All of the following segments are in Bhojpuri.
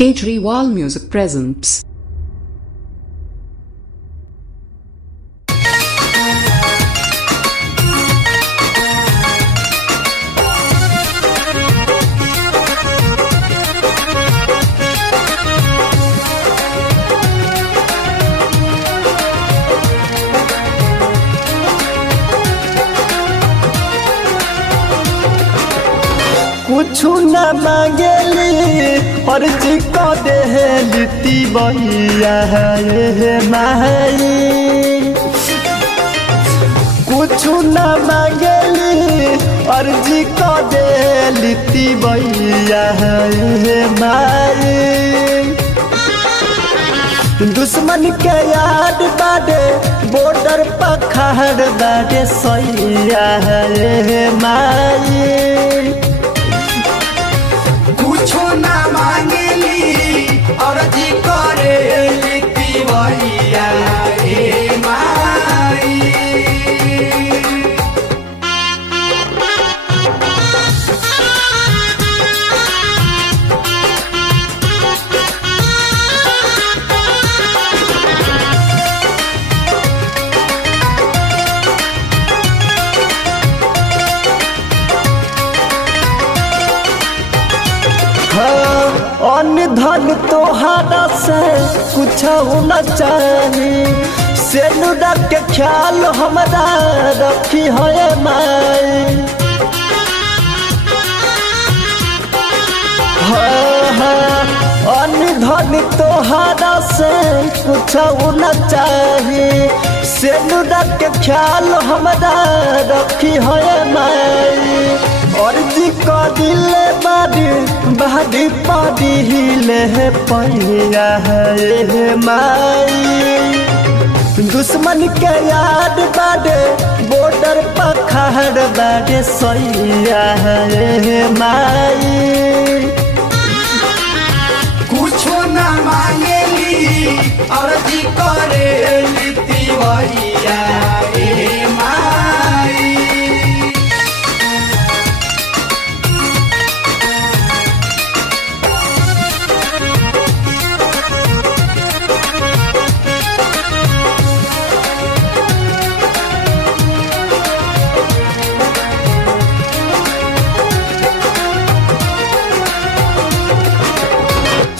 Kejriwal Music presents. कुछ न मांगेली और जी को देहलीती बहिया है माई। कुछ न मांगेली और जी को देहलीती बहिया है माई। दुश्मन के याद बाडे बॉर्डर पर खड़ बाडे सैया है माई। कुछो ना मांगेली और जी करे लिखती भैया हे माई। अन्न धन तोहारा से कुछ न चाहिए। सेनुरा के ख्याल हमरा रखी है माई। अन्न धन तोहारा से कुछ न चाहिए। सेनुरा के ख्याल हमरा रखी है माई। और जी का दिल बादी पादी हिले पहिया है माई। दुश्मन के याद बाडे बॉर्डर पर खड़ बाडे सैया है माई। कुछो ना मांगेली और जी करे लिखती भैया हे माई।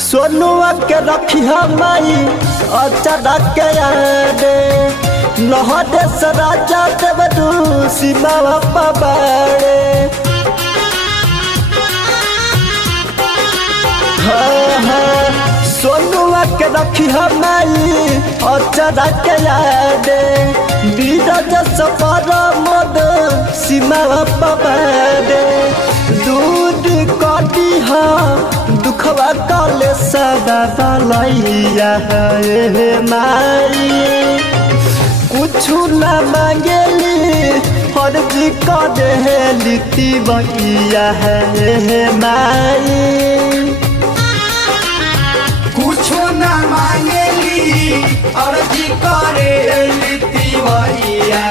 सोनुआ के रखी माई अचरा के यादे। लहदे से राजा देवदू सीमा पबाड़े। सोनुआ के रखी माई अचरा के यादे। बीरज सफर मद सीमा पबाड़े। दूध कटी दुखवा काले सदा लैया है माई। कुछ न मांगेली और जी का देहलीती बहिया है माई। कुछो ना मांगेली और जी करे लिखती भैया